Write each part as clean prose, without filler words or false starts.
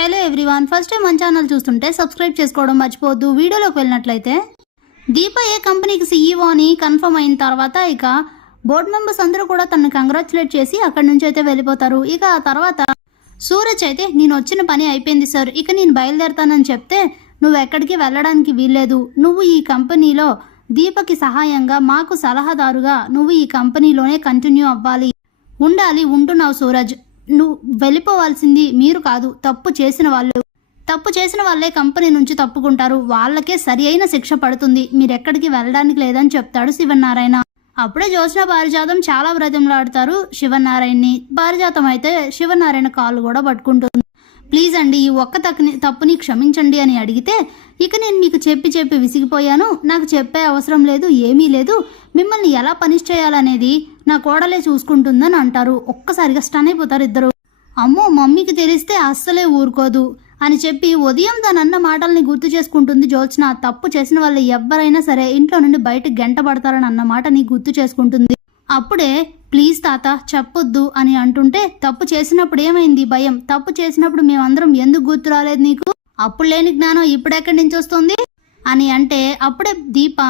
Hello everyone, first time మన channel చూస్తుంటే subscribe చేసుకోవడం మర్చిపోవద్దు. వీడియోలోకి వెళ్ళినట్లయితే దీప ఏ కంపెనీకి సీఈఓ అని కన్ఫర్మ్ అయిన తర్వాత ఇక బోర్డు మెంబర్స్ అందరూ కూడా తనను కంగ్రాచులేట్ చేసి అక్కడి నుంచి అయితే వెళ్ళిపోతారు. ఇక ఆ తర్వాత సూరజ్ అయితే నేను వచ్చిన పని అయిపోయింది సార్, ఇక నేను బయలుదేరుతానని చెప్తే నువ్వు ఎక్కడికి వెళ్ళడానికి వీల్లేదు, నువ్వు ఈ కంపెనీలో దీపకి సహాయంగా మాకు సలహాదారుగా నువ్వు ఈ కంపెనీలోనే కంటిన్యూ అవ్వాలి, ఉంటున్నావు సూరజ్. నువ్వు వెళ్ళిపోవాల్సింది మీరు కాదు, తప్పు చేసిన వాళ్ళే కంపెనీ నుంచి తప్పుకుంటారు, వాళ్ళకే సరి అయిన శిక్ష పడుతుంది, మీరెక్కడికి వెళ్ళడానికి లేదని చెప్తాడు శివనారాయణ. అప్పుడే జ్యోత్స్న పారిజాతం చాలా బ్రతిమలాడతారు శివనారాయణని. పారిజాతం అయితే శివనారాయణ కాళ్ళు కూడా పట్టుకుంటుంది. ప్లీజ్ అండి, ఈ ఒక్క తప్పుని క్షమించండి అని అడిగితే ఇక నేను మీకు చెప్పి విసిగిపోయాను, నాకు చెప్పే అవసరం లేదు, ఏమీ లేదు, మిమ్మల్ని ఎలా పనిష్ చేయాలనేది నా కోడలే చూసుకుంటుందని అంటారు. ఒక్కసారిగా స్టన్ అయిపోతారు ఇద్దరు. అమ్మో, మమ్మీకి తెలిస్తే అస్సలే ఊరుకోదు అని చెప్పి ఉదయం తనన్న మాటల్ని గుర్తు చేసుకుంటుంది జ్యోత్స్న. తప్పు చేసిన వాళ్ళు ఎవ్వరైనా సరే ఇంట్లో నుండి బయటకు గంట పడతారని అన్న మాటని గుర్తు చేసుకుంటుంది. అప్పుడే ప్లీజ్ తాత చెప్పొద్దు అని అంటుంటే తప్పు చేసినప్పుడు ఏమైంది భయం, తప్పు చేసినప్పుడు మేమందరం ఎందుకు గుర్తు రాలేదు నీకు, అప్పుడు లేని జ్ఞానం ఇప్పుడెక్కడి నుంచి వస్తుంది అని అంటే అప్పుడే దీప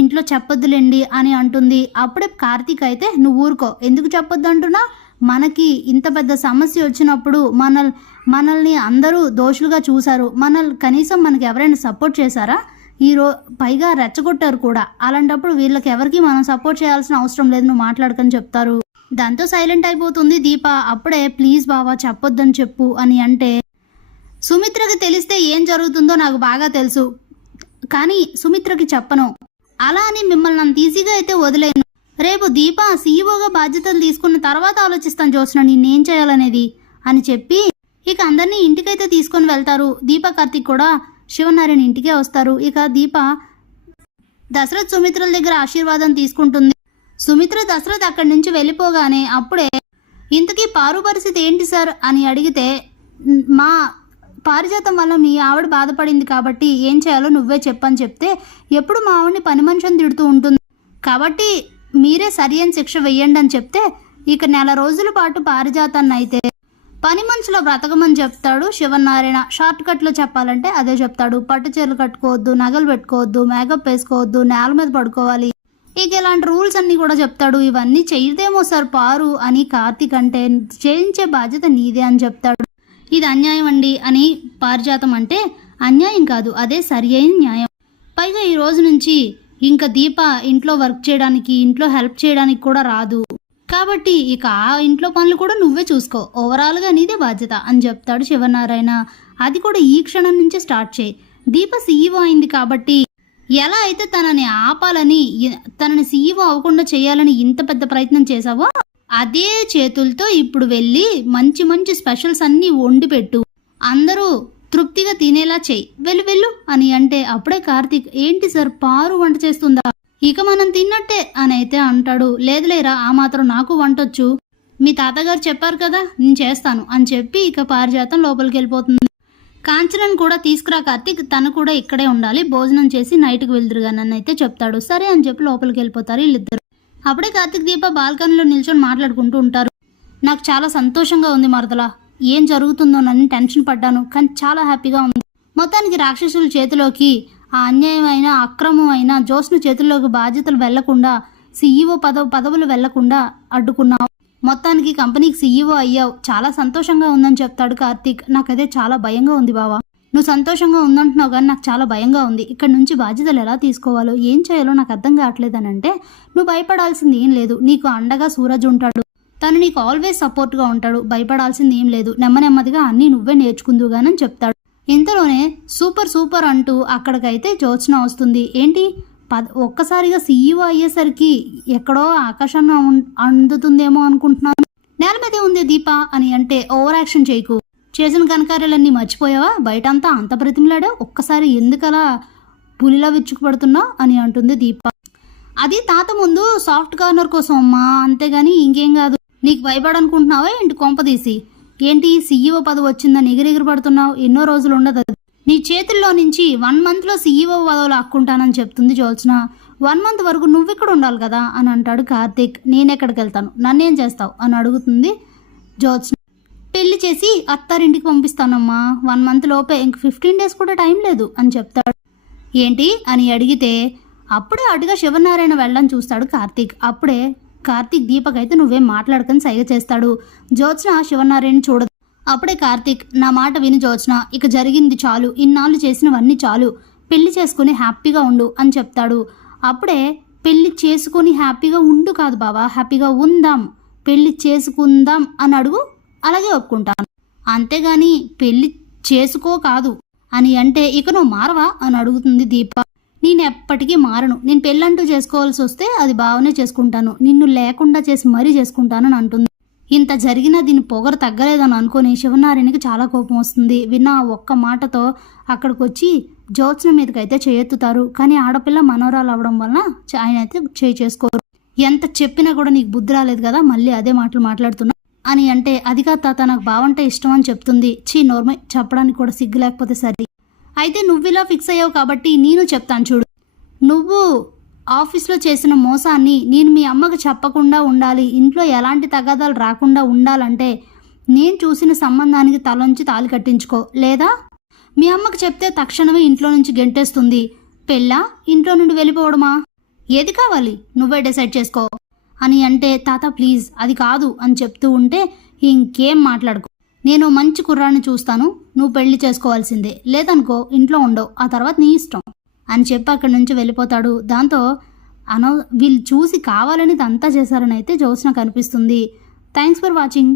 ఇంట్లో చెప్పొద్దులేండి అని అంటుంది. అప్పుడే కార్తీక్ అయితే నువ్వు ఊరుకో, ఎందుకు చెప్పొద్దు అంటున్నా, మనకి ఇంత పెద్ద సమస్య వచ్చినప్పుడు మనల్ని అందరూ దోషులుగా చూశారు, కనీసం మనకి ఎవరైనా సపోర్ట్ చేశారా, పైగా రెచ్చగొట్టారు కూడా, అలాంటప్పుడు వీళ్ళకి ఎవరికి మనం సపోర్ట్ చేయాల్సిన అవసరం లేదు, నువ్వు మాట్లాడకని చెప్తారు. దాంతో సైలెంట్ అయిపోతుంది దీప. అప్పుడే ప్లీజ్ బావా చెప్పొద్దని చెప్పు అని అంటే సుమిత్రకి తెలిస్తే ఏం జరుగుతుందో నాకు బాగా తెలుసు, కానీ సుమిత్రకి చెప్పను, అలా అని మిమ్మల్ని అంత ఈజీగా అయితే వదిలేను, రేపు దీప సీఈఓగా బాధ్యతలు తీసుకున్న తర్వాత ఆలోచిస్తాను జ్యోత్స్న నేనేం చేయాలనేది అని చెప్పి ఇక అందరినీ ఇంటికైతే తీసుకొని వెళ్తారు. దీప కార్తీక్ కూడా శివనారాయణ ఇంటికే వస్తారు. ఇక దీప దశరథ్ సుమిత్రల దగ్గర ఆశీర్వాదం తీసుకుంటుంది. సుమిత్ర దశరథ్ అక్కడి నుంచి వెళ్ళిపోగానే అప్పుడే ఇంతకీ పారు పరిస్థితి ఏంటి సార్ అని అడిగితే మా పారిజాతం వల్ల మీ ఆవిడ బాధపడింది కాబట్టి ఏం చేయాలో నువ్వే చెప్పని చెప్తే ఎప్పుడు మా ఆవిడని పని మనిషిని తిడుతూ ఉంటుంది కాబట్టి మీరే సరి అయిన శిక్ష వెయ్యండి అని చెప్తే ఇక 1 రోజుల పాటు పారిజాతాన్ని అయితే పని మనుషులో బ్రతకమని చెప్తాడు శివనారాయణ. షార్ట్ కట్లో చెప్పాలంటే అదే చెప్తాడు. పట్టు చీరలు కట్టుకోవద్దు, నగలు పెట్టుకోవద్దు, మేకప్ వేసుకోవద్దు, నేల మీద పడుకోవాలి, ఇక ఇలాంటి రూల్స్ అన్నీ కూడా చెప్తాడు. ఇవన్నీ చేయదేమో సార్ పారు అని కార్తీక్ అంటే చేయించే బాధ్యత నీదే అని చెప్తాడు. ఇది అన్యాయం అండి అని పారిజాతం అంటే అన్యాయం కాదు, అదే సరి అయిన న్యాయం, పైగా ఈ రోజు నుంచి ఇంకా దీప ఇంట్లో వర్క్ చేయడానికి ఇంట్లో హెల్ప్ చేయడానికి కూడా రాదు, కాబట్టి ఇక ఆ ఇంట్లో పనులు కూడా నువ్వే చూసుకో, ఓవరాల్గా నీదే బాధ్యత అని చెప్తాడు శివనారాయణ. అది కూడా ఈ క్షణం నుంచే స్టార్ట్ చేయి, దీప సీఈఓ అయింది కాబట్టి ఎలా అయితే తనని ఆపాలని తనని సీఈఓ అవ్వకుండా చేయాలని ఇంత పెద్ద ప్రయత్నం చేసావో అదే చేతులతో ఇప్పుడు వెళ్ళి మంచి మంచి స్పెషల్స్ అన్నీ వండి పెట్టు, అందరూ తృప్తిగా తినేలా చెయ్యి, వెళ్ళు అని అంటే అప్పుడే కార్తీక్ ఏంటి సార్ పారు వంట చేస్తుందా, ఇక మనం తిన్నట్టే అని అయితే అంటాడు. లేదులేరా, ఆ మాత్రం నాకు వంటొచ్చు, మీ తాతగారు చెప్పారు కదా నేను చేస్తాను అని చెప్పి ఇక పారిజాతం లోపలికి వెళ్ళిపోతుంది. కాంచనను కూడా తీసుకురా కార్తీక్, తను కూడా ఇక్కడే ఉండాలి, భోజనం చేసి నైట్కి వెళ్దురుగా నన్ను అయితే చెప్తాడు. సరే అని చెప్పి లోపలికి వెళ్ళిపోతారు వీళ్ళిద్దరు. అప్పుడే కార్తీక్ దీప బాల్కనీలో నిల్చొని మాట్లాడుకుంటూ ఉంటారు. నాకు చాలా సంతోషంగా ఉంది మరదలా, ఏం జరుగుతుందో నన్ను టెన్షన్ పడ్డాను, కానీ చాలా హ్యాపీగా ఉంది, మొత్తానికి రాక్షసుల చేతిలోకి ఆ అన్యాయమైన అక్రమమైన జ్యోత్స్న చేతుల్లోకి బాధ్యతలు వెళ్లకుండా సీఈఓ పదవులు వెళ్లకుండా అడ్డుకున్నావు, మొత్తానికి కంపెనీకి సీఈఓ అయ్యావు, చాలా సంతోషంగా ఉందని చెప్తాడు కార్తీక్. నాకైతే చాలా భయంగా ఉంది బావా, నువ్వు సంతోషంగా ఉందంటున్నావు కానీ నాకు చాలా భయంగా ఉంది, ఇక్కడ నుంచి బాధ్యతలు ఎలా తీసుకోవాలో ఏం చేయాలో నాకు అర్థం కావట్లేదని అంటే నువ్వు భయపడాల్సింది ఏం లేదు, నీకు అండగా సూరజ్ ఉంటాడు, తను నీకు ఆల్వేస్ సపోర్ట్గా ఉంటాడు, భయపడాల్సింది ఏం లేదు, నెమ్మదిగా అన్నీ నువ్వే నేర్చుకుందుగానని చెప్తాడు. ఇంతలోనే సూపర్ అంటూ అక్కడికైతే జ్యోత్స్న వస్తుంది. ఏంటి ఒక్కసారిగా సీఈఓ అయ్యేసరికి ఎక్కడో ఆకాశాన్ని అందుతుందేమో అనుకుంటున్నాను, నేల మీదే ఉంది దీప అని అంటే ఓవర్ యాక్షన్ చేయకు, చేసిన కనకార్యాలన్నీ మర్చిపోయావా, బయటంతా అంత బ్రతిమలాడా, ఒక్కసారి ఎందుకలా పులిలా విచ్చుకుపడుతున్నావు అని అంటుంది దీప. అది తాత ముందు సాఫ్ట్ కార్నర్ కోసం అమ్మా, అంతేగాని ఇంకేం కాదు, నీకు భయపడనుకుంటున్నావా ఏంటి కొంపదీసి, ఏంటి సీఈఓ పదవి వచ్చిందని ఎగిరెగిరి పడుతున్నావు, ఎన్నో రోజులు ఉండదు, నీ చేతుల్లో నుంచి 1 monthలో సీఈఓ పదవులు ఆక్కుంటానని చెప్తుంది జ్యోత్స్న. 1 month వరకు నువ్వెక్కడ ఉండాలి కదా అని అంటాడు కార్తీక్. నేనెక్కడికి వెళ్తాను, నన్నేం చేస్తావు అని అడుగుతుంది జ్యోత్స్న. పెళ్లి చేసి అత్తారింటికి పంపిస్తానమ్మా, 1 మంత్ లోపే, ఇంక 15 డేస్ కూడా టైం లేదు అని చెప్తాడు. ఏంటి అని అడిగితే అప్పుడే అటుగా శివనారాయణ వెళ్ళడం చూస్తాడు కార్తీక్. అప్పుడే కార్తీక్ దీపక్ అయితే నువ్వేం మాట్లాడకని సైగ చేస్తాడు. జ్యోత్స్న శివనారాయణ చూడదు. అప్పుడే కార్తీక్, నా మాట విని జ్యోత్స్న, ఇక జరిగింది చాలు, ఇన్నాళ్ళు చేసినవన్నీ చాలు, పెళ్లి చేసుకుని హ్యాపీగా ఉండు అని చెప్తాడు. అప్పుడే పెళ్లి చేసుకుని హ్యాపీగా ఉండు కాదు బావా, హ్యాపీగా ఉందాం, పెళ్లి చేసుకుందాం అని అడుగు, అలాగే ఒప్పుకుంటాను, అంతేగాని పెళ్లి చేసుకో కాదు అని అంటే ఇక నువ్వు మారవా అని అడుగుతుంది దీప. నేను ఎప్పటికీ మారను, నేను పెళ్ళంటూ చేసుకోవాల్సి వస్తే అది బాగానే చేసుకుంటాను, నిన్ను లేకుండా చేసి మరీ చేసుకుంటానని అంటుంది. ఇంత జరిగినా దీని పొగరు తగ్గలేదని అనుకుని శివనారాయణకి చాలా కోపం వస్తుంది. విన్న ఒక్క మాటతో అక్కడికి వచ్చి జ్యోత్స్న మీదకైతే చేయెత్తుతారు. కానీ ఆడపిల్ల మనోరాలు అవడం వలన ఆయన అయితే చేసుకోరు. ఎంత చెప్పినా కూడా నీకు బుద్ధి రాలేదు కదా, మళ్ళీ అదే మాటలు మాట్లాడుతున్నా అని అంటే, అది కాదు తాత, నాకు బావంటే ఇష్టం అని చెప్తుంది. నోర్మై, చెప్పడానికి కూడా సిగ్గు లేకపోతే సరే. అయితే నువ్వు ఇలా ఫిక్స్ అయ్యావు కాబట్టి నేను చెప్తాను చూడు. నువ్వు ఆఫీస్లో చేసిన మోసాన్ని నేను మీ అమ్మకు చెప్పకుండా ఉండాలి, ఇంట్లో ఎలాంటి తగాదాలు రాకుండా ఉండాలంటే నేను చూసిన సంబంధానికి తలంచి తాళి కట్టించుకో, లేదా మీ అమ్మకు చెప్తే తక్షణమే ఇంట్లో నుంచి గెంటేస్తుంది. పెళ్ళా, ఇంట్లో నుండి వెళ్ళిపోవడమా, ఏది కావాలి నువ్వే డిసైడ్ చేసుకో అని అంటే, తాత ప్లీజ్ అది కాదు అని చెప్తూ ఉంటే, ఇంకేం మాట్లాడుకో, నేను మంచి కుర్రాన్ని చూస్తాను, నువ్వు పెళ్లి చేసుకోవాల్సిందే, లేదనుకో ఇంట్లో ఉండవు, ఆ తర్వాత నీ ఇష్టం అని చెప్పి అక్కడి నుంచి వెళ్ళిపోతాడు. దాంతో వీళ్ళు చూసి కావాలని ఇదంతా చేశారని అయితే జ్యోత్స్న కనిపిస్తుంది. Thanks for watching.